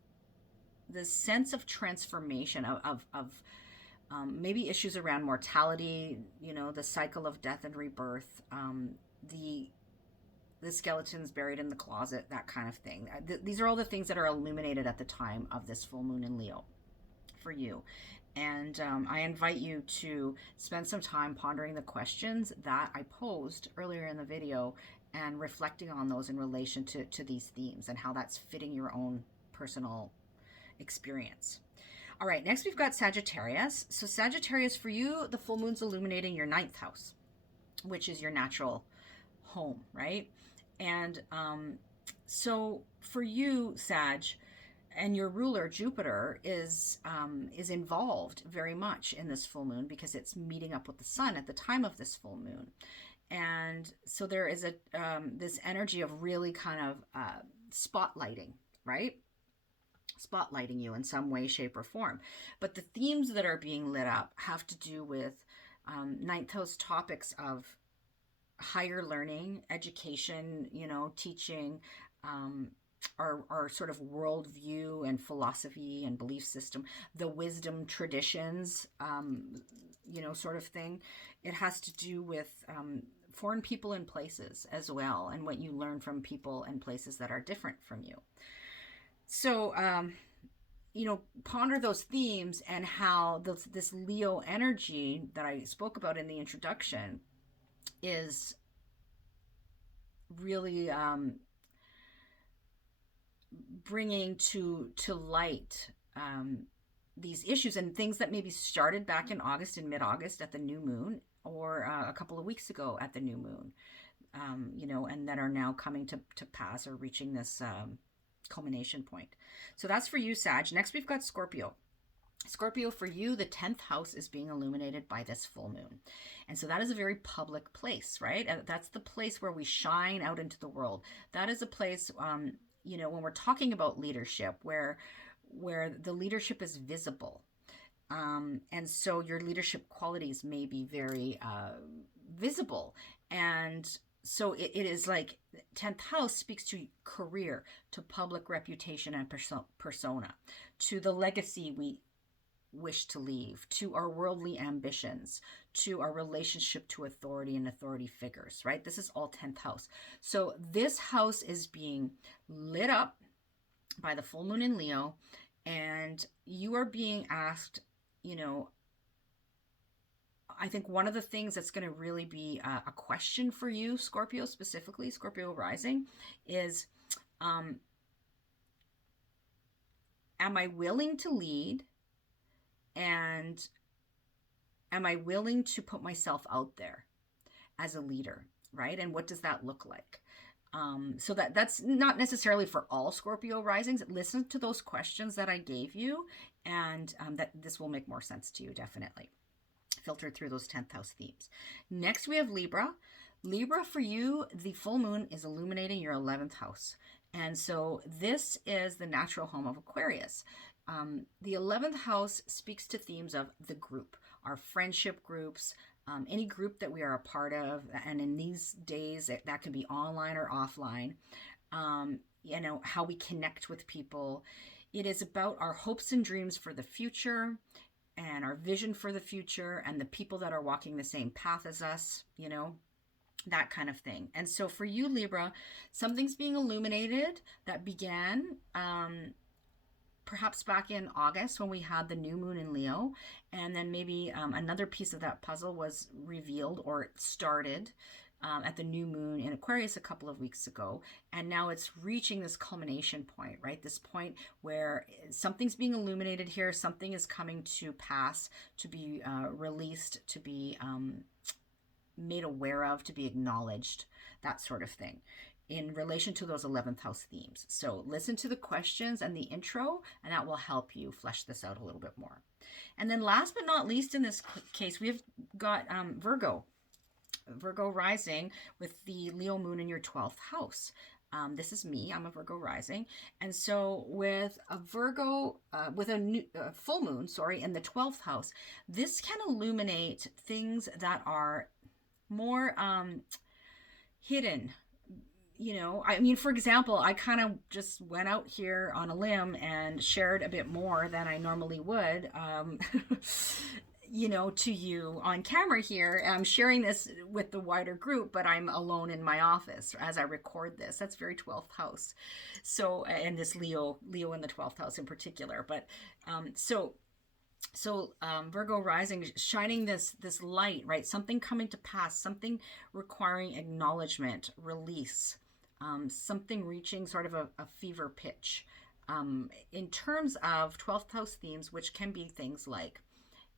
sense of transformation of maybe issues around mortality, the cycle of death and rebirth, the skeletons buried in the closet, that kind of thing. These are all the things that are illuminated at the time of this full moon in Leo for you. And I invite you to spend some time pondering the questions that I posed earlier in the video and reflecting on those in relation to these themes and how that's fitting your own personal experience. All right, next we've got Sagittarius. So Sagittarius, for you, the full moon's illuminating your ninth house, which is your natural home, right? And so for you, Sag, and your ruler Jupiter is involved very much in this full moon because it's meeting up with the sun at the time of this full moon. And so there is this energy of really kind of spotlighting, right? Spotlighting you in some way, shape, or form. But the themes that are being lit up have to do with ninth house topics of higher learning, education, teaching, our sort of worldview and philosophy and belief system, the wisdom traditions, sort of thing. It has to do with foreign people and places as well, and what you learn from people and places that are different from you. So, ponder those themes and how this Leo energy that I spoke about in the introduction is really bringing to light these issues and things that maybe started back in August and mid-August at the new moon, or a couple of weeks ago at the new moon, and that are now coming to pass or reaching this culmination point. So that's for you, Sag. Next, we've got Scorpio. Scorpio, for you, the 10th house is being illuminated by this full moon. And so that is a very public place, right? That's the place where we shine out into the world. That is a place, when we're talking about leadership, where the leadership is visible. And so your leadership qualities may be very visible. And so it is like 10th house speaks to career, to public reputation and persona, to the legacy we wish to leave, to our worldly ambitions, to our relationship to authority and authority figures, right? This is all 10th house. So this house is being lit up by the full moon in Leo, and you are being asked, I think one of the things that's going to really be a question for you, Scorpio specifically, Scorpio rising, is am I willing to lead? And am I willing to put myself out there as a leader, right? And what does that look like? So that's not necessarily for all Scorpio risings. Listen to those questions that I gave you, and that this will make more sense to you, definitely. Filtered through those 10th house themes. Next, we have Libra. Libra, for you, the full moon is illuminating your 11th house. And so this is the natural home of Aquarius. The 11th house speaks to themes of the group, our friendship groups, any group that we are a part of. And in these days, that can be online or offline. How we connect with people. It is about our hopes and dreams for the future and our vision for the future and the people that are walking the same path as us, that kind of thing. And so for you, Libra, something's being illuminated that began perhaps back in August when we had the new moon in Leo. And then maybe another piece of that puzzle was revealed or started at the new moon in Aquarius a couple of weeks ago. And now it's reaching this culmination point, right? This point where something's being illuminated here, something is coming to pass, to be released, to be made aware of, to be acknowledged, that sort of thing, in relation to those 11th house themes. So listen to the questions and the intro, and that will help you flesh this out a little bit more. And then last but not least in this case, we've got Virgo rising with the Leo moon in your 12th house. This is me. I'm a Virgo rising. And so with a Virgo, with a new, full moon, in the 12th house, this can illuminate things that are more hidden. For example, I kind of just went out here on a limb and shared a bit more than I normally would, to you on camera here. I'm sharing this with the wider group, but I'm alone in my office as I record this. That's very 12th house. So, and this Leo in the 12th house in particular. But Virgo rising, shining this light, right? Something coming to pass, something requiring acknowledgement, release, something reaching sort of a fever pitch. In terms of 12th house themes, which can be things like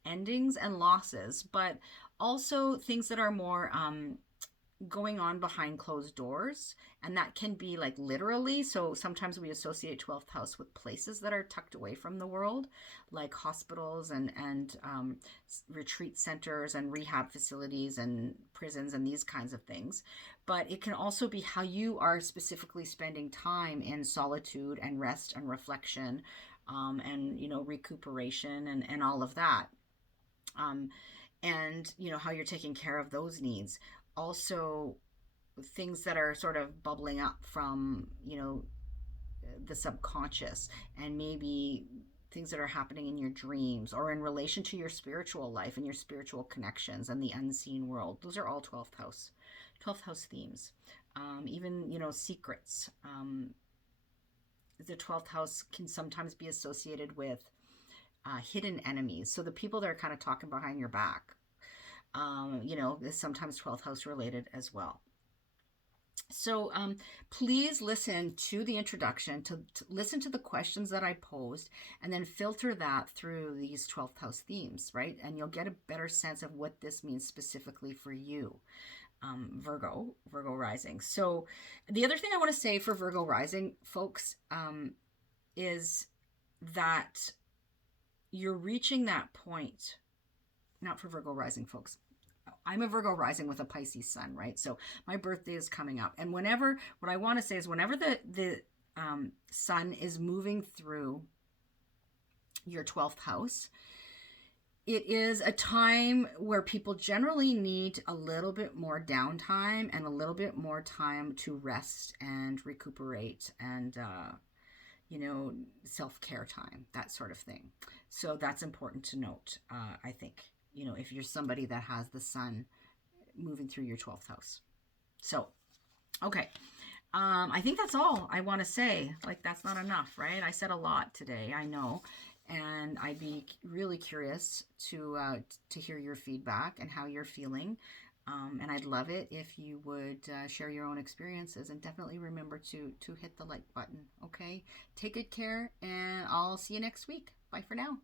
endings and losses, but also things that are more going on behind closed doors, and that can be like literally. So sometimes we associate 12th house with places that are tucked away from the world, like hospitals and retreat centers and rehab facilities and prisons and these kinds of things. But it can also be how you are specifically spending time in solitude and rest and reflection, and recuperation and all of that, and how you're taking care of those needs. Also, things that are sort of bubbling up from the subconscious, and maybe things that are happening in your dreams or in relation to your spiritual life and your spiritual connections and the unseen world. Those are all 12th house themes. Even secrets. The 12th house can sometimes be associated with hidden enemies, so the people that are kind of talking behind your back, is sometimes 12th house related as well. So please listen to the introduction, to listen to the questions that I posed, and then filter that through these 12th house themes, right? And you'll get a better sense of what this means specifically for you, Virgo rising. So the other thing I want to say for Virgo rising folks is that you're reaching that point. Not for Virgo rising folks. I'm a Virgo rising with a Pisces sun, right? So my birthday is coming up. And what I want to say is whenever the sun is moving through your 12th house, it is a time where people generally need a little bit more downtime and a little bit more time to rest and recuperate and, self-care time, that sort of thing. So that's important to note, I think. If you're somebody that has the sun moving through your 12th house. So, okay. I think that's all I want to say. Like, that's not enough, right? I said a lot today, I know. And I'd be really curious to hear your feedback and how you're feeling. And I'd love it if you would share your own experiences, and definitely remember to hit the like button, okay? Take good care, and I'll see you next week. Bye for now.